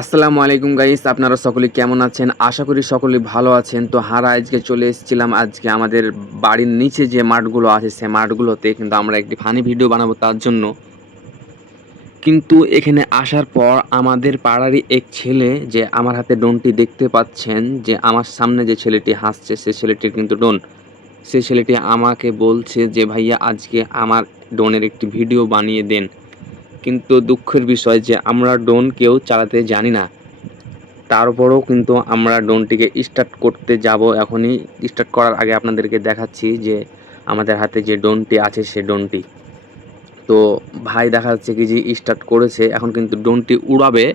আসসালামু আলাইকুম গাইস, আপনারা সকলে কেমন আছেন? আশা করি সকলে ভালো আছেন। তো আজকে চলে এসেছিলাম আজকে আমাদের বাড়ির নিচে যে মাঠগুলো আছে সে মাঠগুলোতে, কিন্তু আমরা একটি ফানি ভিডিও বানাবো তার জন্য। কিন্তু এখানে আসার পর আমাদের পাড়ারই এক ছেলে, যে আমার হাতে ড্রোনটি দেখতে পাচ্ছেন, যে আমার সামনে যে ছেলেটি হাসছে সে ছেলেটির কিন্তু ড্রোন। সে ছেলেটি আমাকে বলছে যে ভাইয়া আজকে আমার ড্রোনের একটি ভিডিও বানিয়ে দেন। কিন্তু দুঃখের বিষয় যে আমরা ড্রোন কেউ চালাতে জানি না। তারপরেও কিন্তু আমরা ড্রোনটিকে স্টার্ট করতে যাব। এখনই স্টার্ট করার আগে আপনাদেরকে দেখাচ্ছি যে আমাদের হাতে যে ড্রোনটি আছে সে ড্রোনটি। তো ভাই দেখা যাচ্ছে কি যে স্টার্ট করেছে, এখন কিন্তু ড্রোনটি উড়াবে।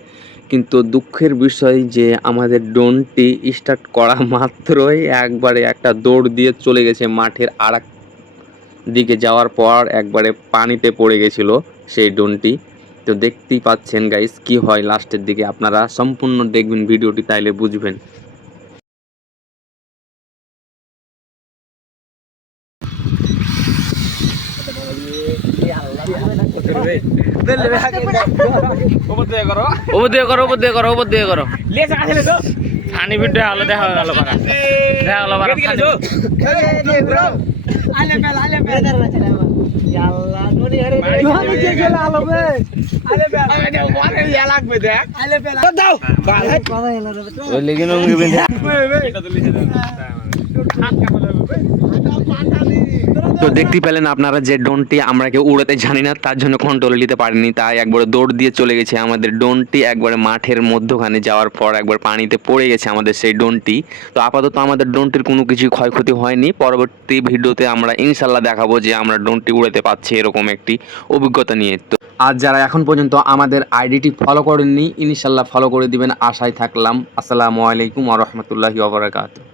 কিন্তু দুঃখের বিষয় যে আমাদের ড্রোনটি স্টার্ট করা মাত্রই একবারে একটা দৌড় দিয়ে চলে গেছে মাঠের আরেক দিকে, যাওয়ার পর একবারে পানিতে পড়ে গেছিল সেই ড্রোনটি। তো দেখতেই পাচ্ছেন গাইস কি হয় লাস্টের দিকে, আপনারা সম্পূর্ণ দেখবেন ভিডিওটি, তাইলে বুঝবেন। ফানি ভিডিও হলো দেখা গেল তো দেখতেই পেলেন আপনারা যে ড্রোনটি আমরা কেউ উড়াতে জানি না, তার জন্য কন্ট্রোলে নিতে পারিনি, তাই একবার দৌড় দিয়ে চলে গেছে আমাদের ড্রোনটি। একবারে মাঠের মধ্যখানে যাওয়ার পর একবার পানিতে পড়ে গেছে আমাদের সেই ড্রোনটি। তো আপাতত আমাদের ড্রোনটির কোনো কিছু ক্ষয়ক্ষতি হয়নি। পরবর্তী ভিডিওতে আমরা ইনশাল্লাহ দেখাবো যে আমরা ড্রোনটি উড়াতে পারছি এরকম একটি অভিজ্ঞতা নিয়ে। তো আজ যারা এখন পর্যন্ত আমাদের আইডিটি ফলো করেননি, ইনশাল্লাহ ফলো করে দিবেন আশায় থাকলাম। আসসালামু আলাইকুম ওয়া রাহমাতুল্লাহি ওয়া বারাকাতুহু।